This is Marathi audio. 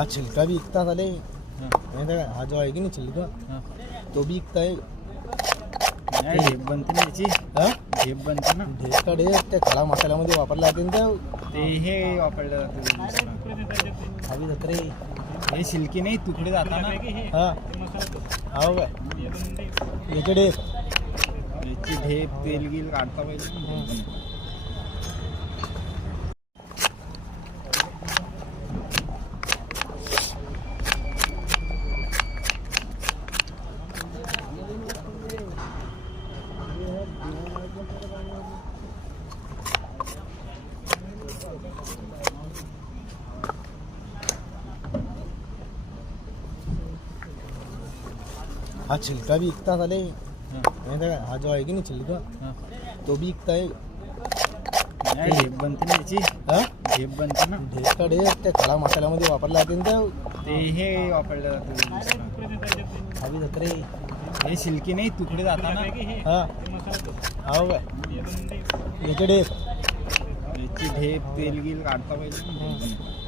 हा छिलका भी इकता झाले हाँ, हा जो आहे की नाही छिलका हाँ. तो भी इकता आहे नाही, ढेप बनते ना याची. हा ढेप बनते ना. ढेपचा ढेप त्या खडा मसाल्यामध्ये वापरला जाते ना ते हे वापरलं जातं. हा बी जात रे हे शिल्की नाही, तुकडे जातात ना. हा हो काय याचे ढेप याची ढेप तेल गिल काढता पाहिजे. हा छिलका भी इकता झाले हाँ, हा जो आहे की नाही छिलका हाँ. तो भी इकता आहे नाही, ढेप बनते ना याची. हा ढेप बनते ना. ढेपचा ढेप त्या खडा मसाल्यामध्ये वापरला जाते ना ते हे वापरलं जातं. हा बी जात रे हे शिल्की नाही, तुकडे जातात ना. हा हो काय याचे ढेप याची ढेप तेल गिल काढता पाहिजे.